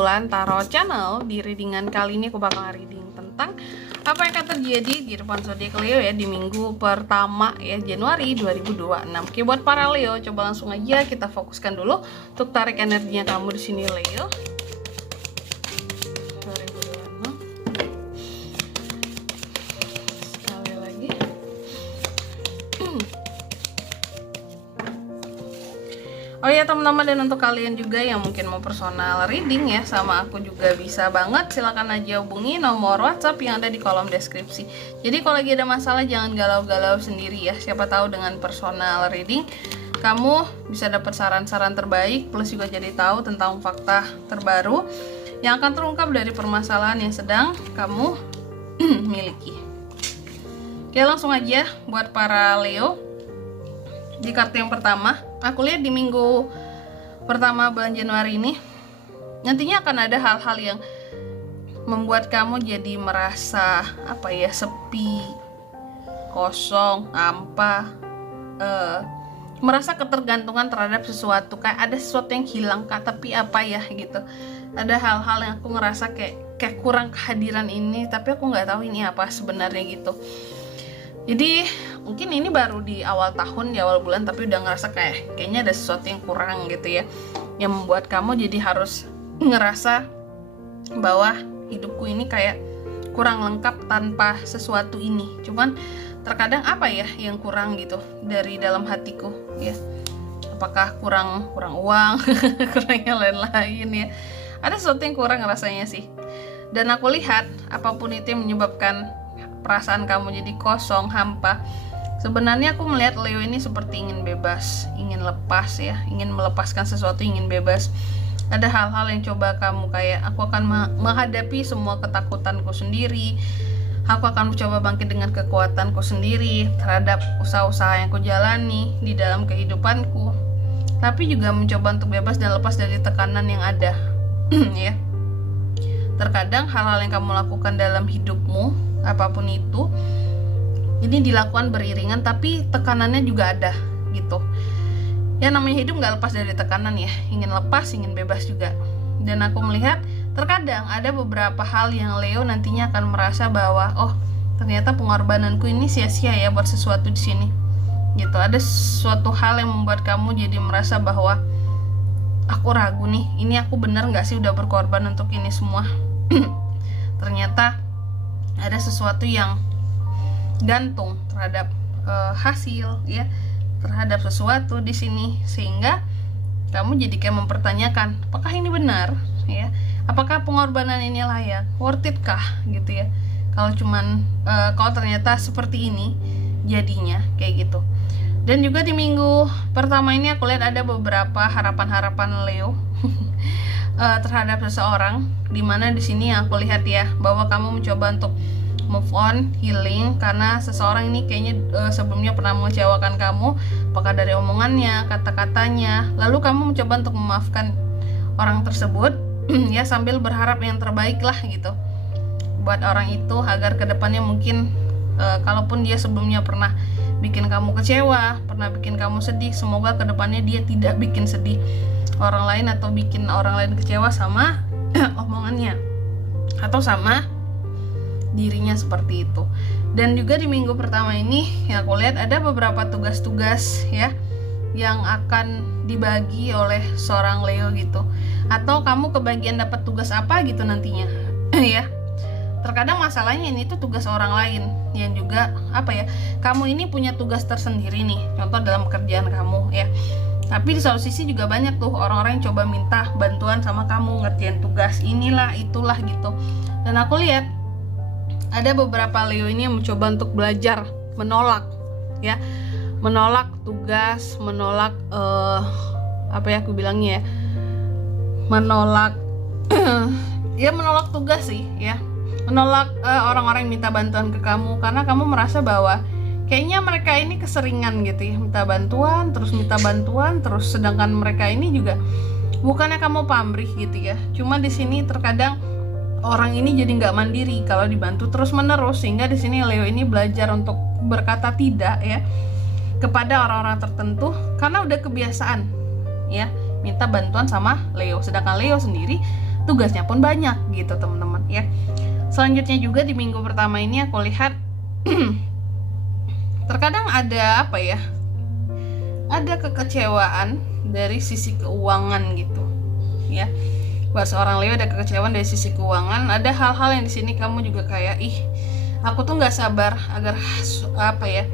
bulan tarot channel. Di readingan kali ini aku bakal reading tentang apa yang akan terjadi di depan zodiak Leo ya di minggu pertama ya Januari 2026. Oke, buat para Leo, coba langsung aja kita fokuskan dulu untuk tarik energinya kamu di sini Leo. 2026. Sekali lagi. Oh ya teman-teman, dan untuk kalian juga yang mungkin mau personal reading ya sama aku juga bisa banget, silakan aja hubungi nomor WhatsApp yang ada di kolom deskripsi. Jadi kalau lagi ada masalah jangan galau-galau sendiri ya, siapa tahu dengan personal reading kamu bisa dapat saran-saran terbaik, plus juga jadi tahu tentang fakta terbaru yang akan terungkap dari permasalahan yang sedang kamu miliki. Oke, langsung aja buat para Leo. Di kartu yang pertama, aku lihat di minggu pertama bulan Januari ini nantinya akan ada hal-hal yang membuat kamu jadi merasa sepi, kosong, hampa, merasa ketergantungan terhadap sesuatu, kayak ada sesuatu yang hilang kak, tapi apa ya gitu. Ada hal-hal yang aku ngerasa kayak kurang kehadiran ini, tapi aku nggak tahu ini apa sebenarnya gitu. Jadi mungkin ini baru di awal tahun, di awal bulan, tapi udah ngerasa kayaknya ada sesuatu yang kurang gitu ya, yang membuat kamu jadi harus ngerasa bahwa hidupku ini kayak kurang lengkap tanpa sesuatu ini. Cuman terkadang apa ya yang kurang gitu dari dalam hatiku ya, apakah kurang uang kurang yang lain-lain ya, ada sesuatu yang kurang rasanya sih. Dan aku lihat apapun itu yang menyebabkan perasaan kamu jadi kosong, hampa, sebenarnya aku melihat Leo ini seperti ingin bebas, ingin lepas ya, ingin melepaskan sesuatu, ingin bebas. Ada hal-hal yang coba kamu kayak, aku akan menghadapi semua ketakutanku sendiri, aku akan mencoba bangkit dengan kekuatanku sendiri terhadap usaha-usaha yang aku jalani di dalam kehidupanku, tapi juga mencoba untuk bebas dan lepas dari tekanan yang ada ya. Terkadang hal-hal yang kamu lakukan dalam hidupmu apapun itu ini dilakukan beriringan, tapi tekanannya juga ada gitu ya. Namanya hidup nggak lepas dari tekanan ya, ingin lepas, ingin bebas juga. Dan aku melihat terkadang ada beberapa hal yang Leo nantinya akan merasa bahwa oh ternyata pengorbananku ini sia-sia ya buat sesuatu di sini gitu. Ada suatu hal yang membuat kamu jadi merasa bahwa aku ragu nih, ini aku benar nggak sih udah berkorban untuk ini semua. Ternyata ada sesuatu yang gantung terhadap hasil ya, terhadap sesuatu di sini, sehingga kamu jadi kayak mempertanyakan apakah ini benar ya, apakah pengorbanan ini layak, worth it kah gitu ya, kalau kalau ternyata seperti ini jadinya kayak gitu. Dan juga di minggu pertama ini aku lihat ada beberapa harapan-harapan Leo terhadap seseorang, dimana di sini aku lihat ya bahwa kamu mencoba untuk move on, healing, karena seseorang ini kayaknya sebelumnya pernah mengecewakan kamu, apakah dari omongannya, kata-katanya, lalu kamu mencoba untuk memaafkan orang tersebut ya, sambil berharap yang terbaik lah gitu buat orang itu, agar kedepannya mungkin kalaupun dia sebelumnya pernah bikin kamu kecewa, pernah bikin kamu sedih, semoga kedepannya dia tidak bikin sedih orang lain atau bikin orang lain kecewa sama omongannya atau sama dirinya seperti itu. Dan juga di minggu pertama ini ya aku lihat ada beberapa tugas-tugas ya yang akan dibagi oleh seorang Leo gitu, atau kamu kebagian dapat tugas apa gitu nantinya ya. Terkadang masalahnya ini tuh tugas orang lain yang juga kamu ini punya tugas tersendiri nih, contoh dalam pekerjaan kamu ya, tapi di satu sisi juga banyak tuh orang-orang yang coba minta bantuan sama kamu ngerjain tugas inilah itulah gitu. Dan aku lihat ada beberapa Leo ini yang mencoba untuk belajar menolak ya, menolak tugas, menolak aku bilangnya ya, menolak ya menolak tugas sih ya, menolak orang-orang yang minta bantuan ke kamu, karena kamu merasa bahwa kayaknya mereka ini keseringan gitu ya, minta bantuan terus, sedangkan mereka ini juga bukannya kamu pamrih gitu ya. Cuma di sini terkadang orang ini jadi nggak mandiri kalau dibantu terus menerus, sehingga di sini Leo ini belajar untuk berkata tidak ya kepada orang-orang tertentu karena udah kebiasaan ya minta bantuan sama Leo, sedangkan Leo sendiri tugasnya pun banyak gitu teman-teman ya. Selanjutnya juga di minggu pertama ini aku lihat terkadang ada apa ya, ada kekecewaan dari sisi keuangan gitu ya. Buat seorang Leo ada kekecewaan dari sisi keuangan. Ada hal-hal yang di sini kamu juga kayak aku tuh nggak sabar agar apa ya,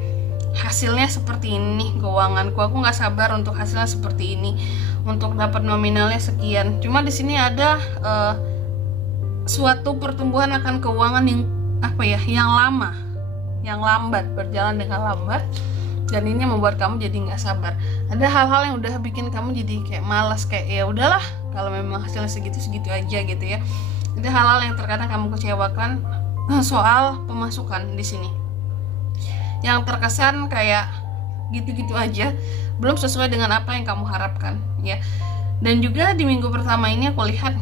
hasilnya seperti ini keuanganku. Aku nggak sabar untuk hasilnya seperti ini, untuk dapat nominalnya sekian. Cuma di sini ada suatu pertumbuhan akan keuangan yang apa ya, yang lama, yang lambat, berjalan dengan lambat, dan ini membuat kamu jadi nggak sabar. Ada hal-hal yang udah bikin kamu jadi kayak malas, kayak ya udahlah kalau memang hasilnya segitu aja gitu ya. Ada hal-hal yang terkadang kamu kecewakan soal pemasukan di sini, yang terkesan kayak gitu-gitu aja, belum sesuai dengan apa yang kamu harapkan ya. Dan juga di minggu pertama ini aku lihat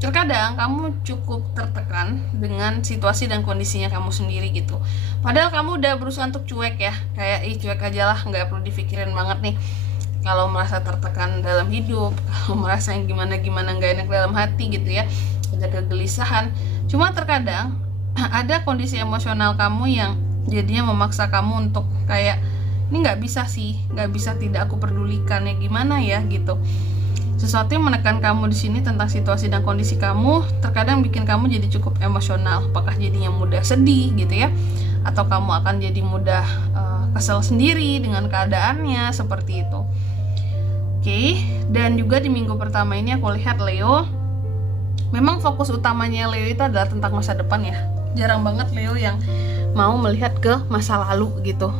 terkadang kamu cukup tertekan dengan situasi dan kondisinya kamu sendiri gitu. Padahal kamu udah berusaha untuk cuek ya, kayak cuek aja lah, nggak perlu dipikirin banget nih. Kalau merasa tertekan dalam hidup, kalau merasa yang gimana-gimana nggak enak dalam hati gitu ya, ada kegelisahan. Cuma terkadang ada kondisi emosional kamu yang jadinya memaksa kamu untuk kayak ini nggak bisa tidak aku pedulikan ya, gimana ya gitu. Sesuatu yang menekan kamu di sini tentang situasi dan kondisi kamu terkadang bikin kamu jadi cukup emosional. Apakah jadinya mudah sedih gitu ya, atau kamu akan jadi mudah kesel sendiri dengan keadaannya seperti itu. Oke, dan juga di minggu pertama ini aku lihat Leo, memang fokus utamanya Leo itu adalah tentang masa depan ya. Jarang banget Leo yang mau melihat ke masa lalu gitu.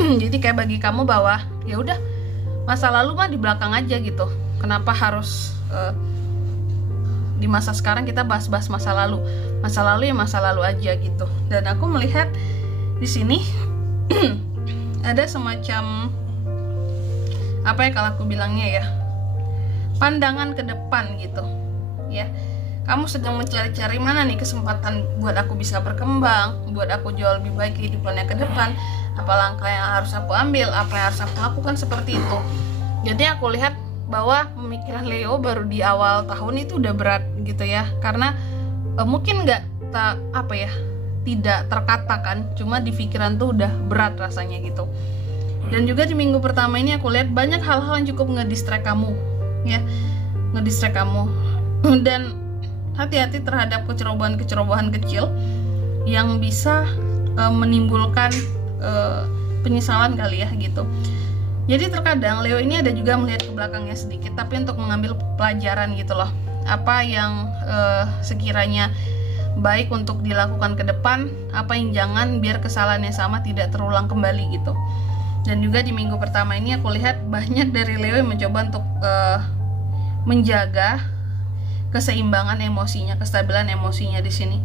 Jadi kayak bagi kamu bahwa ya udah, masa lalu mah di belakang aja gitu. Kenapa harus di masa sekarang kita bahas-bahas masa lalu? Masa lalu ya masa lalu aja gitu. Dan aku melihat di sini ada semacam apa ya kalau aku bilangnya ya, pandangan ke depan gitu ya. Kamu sedang mencari-cari mana nih kesempatan buat aku bisa berkembang, buat aku jauh lebih baik kehidupannya ke depan, apa langkah yang harus aku ambil, apa yang harus aku lakukan, seperti itu. Jadi aku lihat bahwa pemikiran Leo baru di awal tahun itu udah berat gitu ya, karena mungkin tidak terkatakan, cuma di pikiran tuh udah berat rasanya gitu. Dan juga di minggu pertama ini aku lihat banyak hal-hal yang cukup ngedistract kamu ya, ngedistract kamu. Dan hati-hati terhadap kecerobohan kecil yang bisa menimbulkan penyesalan kali ya gitu. Jadi terkadang Leo ini ada juga melihat ke belakangnya sedikit, tapi untuk mengambil pelajaran gitu loh, apa yang sekiranya baik untuk dilakukan ke depan, apa yang jangan, biar kesalahan yang sama tidak terulang kembali gitu. Dan juga di minggu pertama ini aku lihat banyak dari Leo yang mencoba untuk menjaga keseimbangan emosinya, kestabilan emosinya di sini.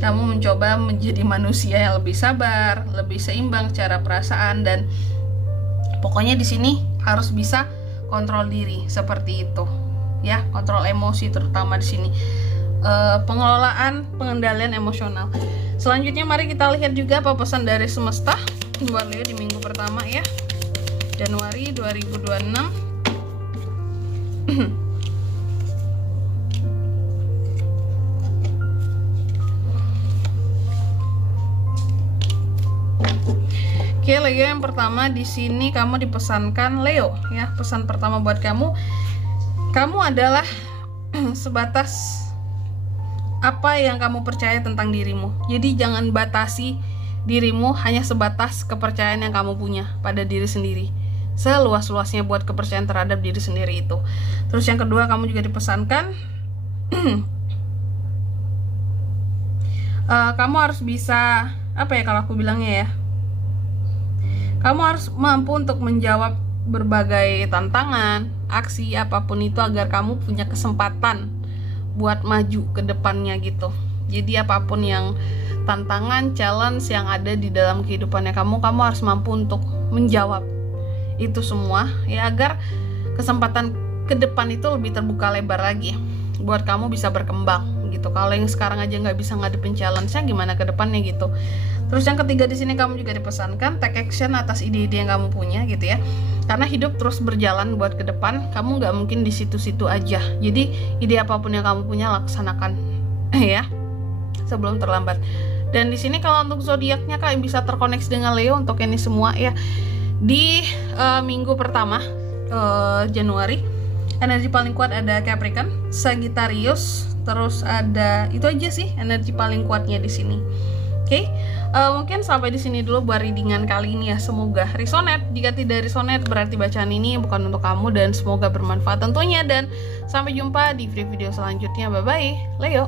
Kamu mencoba menjadi manusia yang lebih sabar, lebih seimbang secara perasaan, dan pokoknya di sini harus bisa kontrol diri seperti itu ya, kontrol emosi terutama di sini. Pengendalian emosional. Selanjutnya mari kita lihat juga apa pesan dari semesta buat Leo di minggu pertama ya, Januari 2026. Oke, Leo yang pertama di sini kamu dipesankan Leo ya. Pesan pertama buat kamu adalah sebatas apa yang kamu percaya tentang dirimu. Jadi jangan batasi dirimu hanya sebatas kepercayaan yang kamu punya pada diri sendiri. Seluas-luasnya buat kepercayaan terhadap diri sendiri itu. Terus yang kedua kamu juga dipesankan kamu harus bisa, apa ya kalau aku bilangnya ya, kamu harus mampu untuk menjawab berbagai tantangan, aksi apapun itu, agar kamu punya kesempatan buat maju ke depannya gitu. Jadi apapun yang tantangan, challenge yang ada di dalam kehidupannya kamu harus mampu untuk menjawab itu semua ya, agar kesempatan ke depan itu lebih terbuka lebar lagi buat kamu bisa berkembang gitu. Kalau yang sekarang aja nggak bisa ngadepin challenge-nya, gimana ke depannya gitu. Terus yang ketiga di sini kamu juga dipesankan take action atas ide-ide yang kamu punya gitu ya. Karena hidup terus berjalan buat ke depan, kamu nggak mungkin di situ-situ aja. Jadi ide apapun yang kamu punya laksanakan ya, sebelum terlambat. Dan di sini kalau untuk zodiaknya kalian bisa terkoneksi dengan Leo untuk ini semua ya. Di minggu pertama Januari, energi paling kuat ada Capricorn, Sagittarius, terus ada itu aja sih energi paling kuatnya di sini. Oke, mungkin sampai di sini dulu buat readingan kali ini ya. Semoga resonate. Jika tidak resonate berarti bacaan ini bukan untuk kamu, dan semoga bermanfaat tentunya. Dan sampai jumpa di video selanjutnya. Bye bye, Leo.